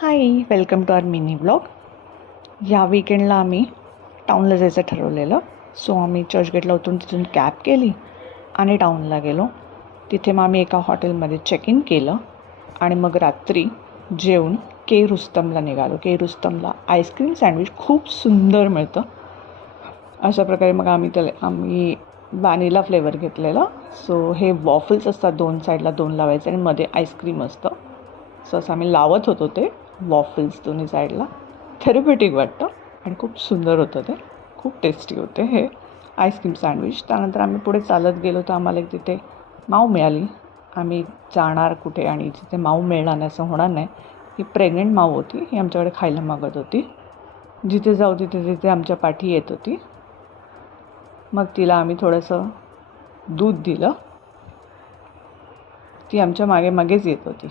High, welcome to our mini blog. या विकेंडला आम्ही टाऊनला जायचं ठरवलेलं. सो आम्ही चर्चगेटला उतरून तिथून कॅब केली आणि टाऊनला गेलो. तिथे मग आम्ही एका हॉटेलमध्ये चेक इन केलं आणि मग रात्री जेवून के रुस्तमला निघालो. के रुस्तमला आईस्क्रीम सँडविच खूप सुंदर मिळतं. अशा प्रकारे मग आम्ही व्हॅनिला फ्लेवर घेतलेला. सो हे वॉफल्स असतात, दोन साईडला दोन लावायचे आणि मध्ये आईस्क्रीम असतं. सो असं आम्ही लावत होतो ते वॉफल्स दोन्ही साईडला. थेरपेटिक वाटतं आणि खूप सुंदर होतं ते. खूप टेस्टी होते हे आईस्क्रीम सँडविच. त्यानंतर आम्ही पुढे चालत गेलो तर आम्हाला एक तिथे माऊ मिळाली. आम्ही जाणार कुठे आणि तिथे माऊ मिळणार नाही असं होणार नाही. ही प्रेग्नंट माऊ होती. ही आमच्याकडे खायला मागत होती. जिथे जाऊ तिथे आमच्या पाठी येत होती. मग तिला आम्ही थोडंसं दूध दिलं. ती आमच्या मागे मागेच येत होती.